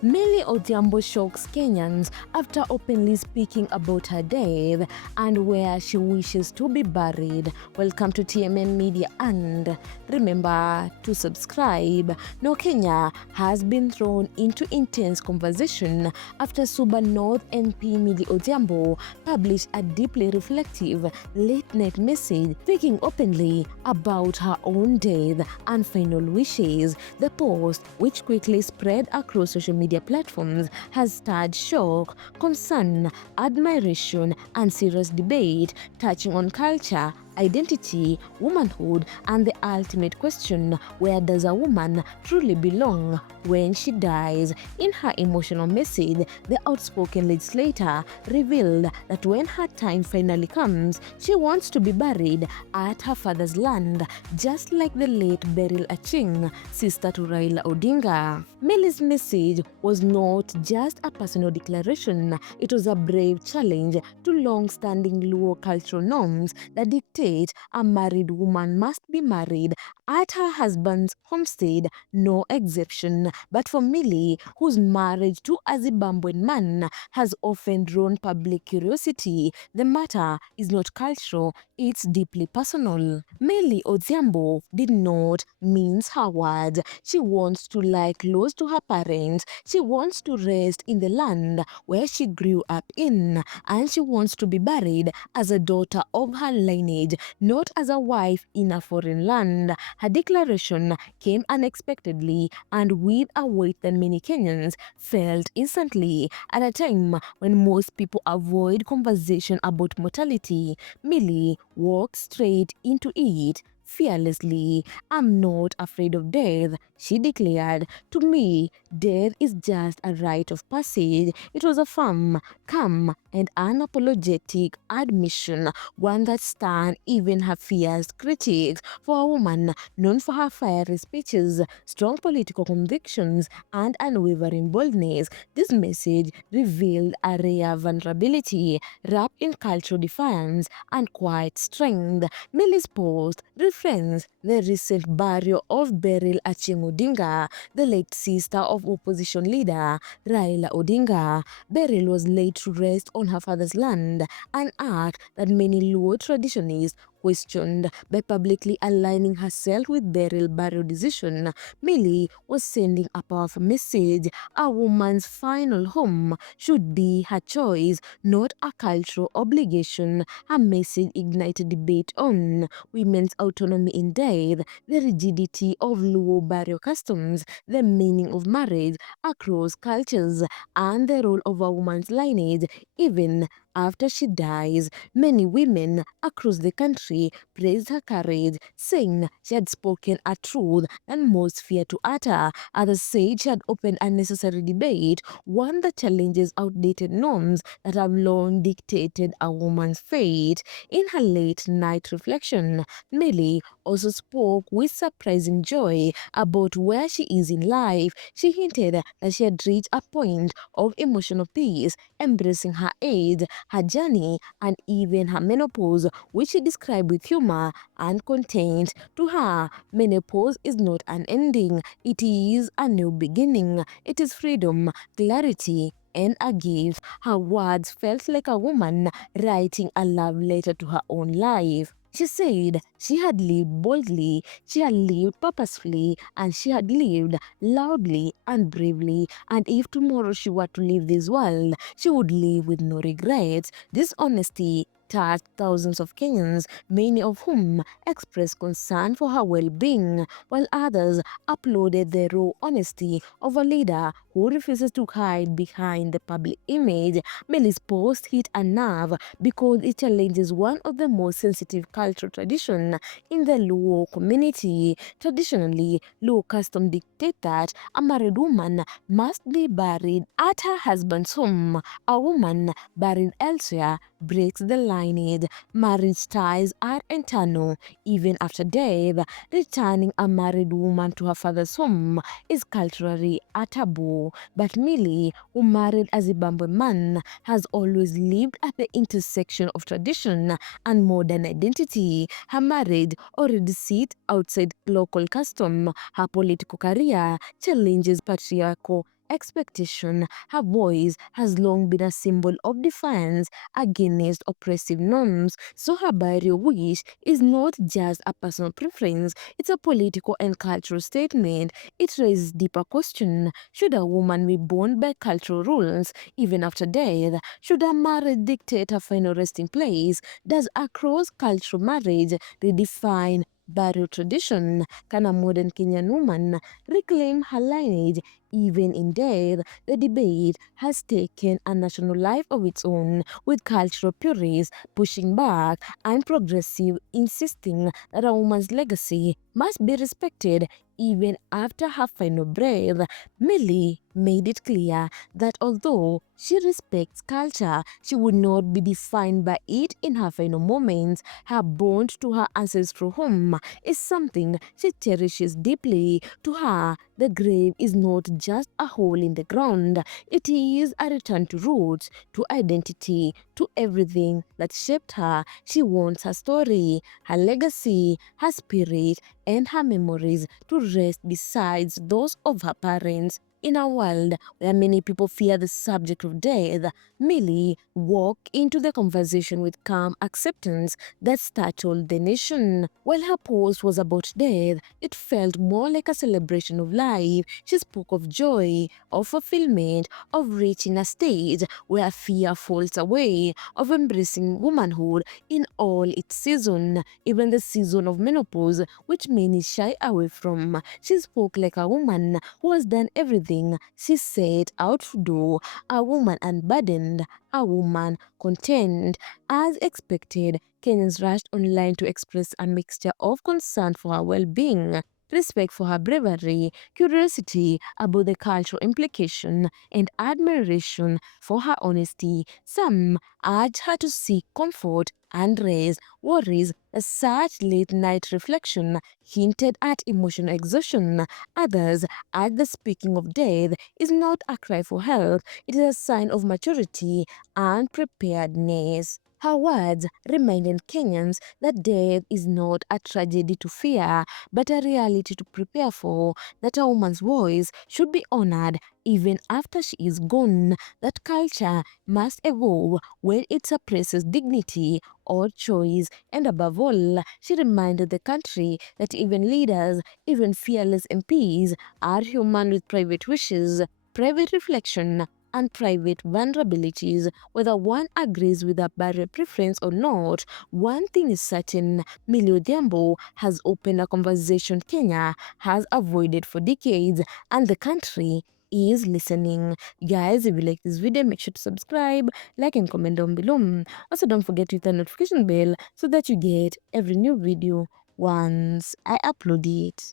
Millie Odhiambo shocks Kenyans after openly speaking about her death and where she wishes to be buried. Welcome to TMN Media and remember to subscribe. Now Kenya has been thrown into intense conversation after Suba North MP Millie Odhiambo published a deeply reflective late-night message speaking openly about her own death and final wishes. The post, which quickly spread across social media platforms, has stirred shock, concern, admiration, and serious debate, touching on culture, identity, womanhood, and the ultimate question: where does a woman truly belong when she dies? In her emotional message, the outspoken legislator revealed that when her time finally comes, she wants to be buried at her father's land, just like the late Berly Achieng, sister to Raila Odinga. Millie's message was not just a personal declaration, it was a brave challenge to long-standing Luo cultural norms that dictate a married woman must be married at her husband's homestead, no exception. But for Millie, whose marriage to a Zimbabwean man has often drawn public curiosity, the matter is not cultural, it's deeply personal. Millie Odhiambo did not mince her words. She wants to lie close to her parents. She wants to rest in the land where she grew up in, and she wants to be buried as a daughter of her lineage, not as a wife in a foreign land. Her declaration came unexpectedly and with a weight that many Kenyans felt instantly. At a time when most people avoid conversation about mortality, Millie walked straight into it fearlessly. "I'm not afraid of death," she declared. "To me, death is just a rite of passage." It was a firm, calm, and unapologetic admission, one that stunned even her fiercest critics. For a woman known for her fiery speeches, strong political convictions, and unwavering boldness, this message revealed a rare vulnerability wrapped in cultural defiance and quiet strength. Millie's post referenced the recent burial of Berly Achieng Odinga, the late sister of opposition leader Raila Odinga. Berly was laid to rest on her father's land, an act that many Luo traditionalists questioned. By publicly aligning herself with Beryl's burial decision, Millie was sending a powerful message: a woman's final home should be her choice, not a cultural obligation. Her message ignited debate on women's autonomy in death, the rigidity of Luo burial customs, the meaning of marriage across cultures, and the role of a woman's lineage even after she dies. Many women across the country praised her courage, saying she had spoken a truth that most fear to utter. Others said she had opened unnecessary debate, one that challenges outdated norms that have long dictated a woman's fate. In her late-night reflection, Millie also spoke with surprising joy about where she is in life. She hinted that she had reached a point of emotional peace, embracing her age, her journey, and even her menopause, which she described with humor and content. To her, menopause is not an ending, it is a new beginning. It is freedom, clarity, and a gift. Her words felt like a woman writing a love letter to her own life. She said she had lived boldly, she had lived purposefully, and she had lived loudly and bravely. And if tomorrow she were to leave this world, she would live with no regrets. This honesty touched thousands of Kenyans, many of whom expressed concern for her well-being, while others applauded the raw honesty of a leader who refuses to hide behind the public image. Millie's post hit a nerve because it challenges one of the most sensitive cultural traditions in the Luo community. Traditionally, Luo custom dictate that a married woman must be buried at her husband's home. A woman buried elsewhere breaks the lineage. Marriage ties are internal. Even after death, returning a married woman to her father's home is culturally a taboo. But Millie, who married a Zimbabwean man, has always lived at the intersection of tradition and modern identity. Her marriage already sits outside local custom. Her political career challenges patriarchal expectation. Her voice has long been a symbol of defiance against oppressive norms, so her burial wish is not just a personal preference, it's a political and cultural statement. It raises deeper question. Should a woman be bound by cultural rules even after death? Should a marriage dictate her final resting place? Does a cross-cultural marriage redefine burial tradition? Can a modern Kenyan woman reclaim her lineage even in death? The debate has taken a national life of its own, with cultural purists pushing back and progressive insisting that a woman's legacy must be respected even after her final breath. Millie made it clear that although she respects culture, she would not be defined by it in her final moments. Her bond to her ancestral home is something she cherishes deeply. To her, the grave is not just a hole in the ground, it is a return to roots, to identity, to everything that shaped her. She wants her story, her legacy, her spirit, and her memories to rest beside those of her parents. In a world where many people fear the subject of death, Millie walked into the conversation with calm acceptance that startled the nation. While her post was about death, it felt more like a celebration of life. She spoke of joy, of fulfillment, of reaching a stage where fear falls away, of embracing womanhood in all its season, even the season of menopause, which many shy away from. She spoke like a woman who has done everything she set out to do, a woman unburdened, a woman content. As expected, Kenyans rushed online to express a mixture of concern for her well-being, respect for her bravery, curiosity about the cultural implication, and admiration for her honesty. Some urged her to seek comfort and raise worries that such late-night reflection hinted at emotional exhaustion. Others urged that speaking of death is not a cry for help, it is a sign of maturity and preparedness. Her words reminded Kenyans that death is not a tragedy to fear, but a reality to prepare for, that a woman's voice should be honored even after she is gone, that culture must evolve when it suppresses dignity or choice, and above all, she reminded the country that even leaders, even fearless MPs, are human with private wishes, private reflection, and private vulnerabilities. Whether one agrees with a barrier preference or not, one thing is certain: Millie Odhiambo has opened a conversation Kenya has avoided for decades, and the country is listening. Guys, if you like this video, make sure to subscribe, like, and comment down below. Also, don't forget to hit the notification bell so that you get every new video once I upload it.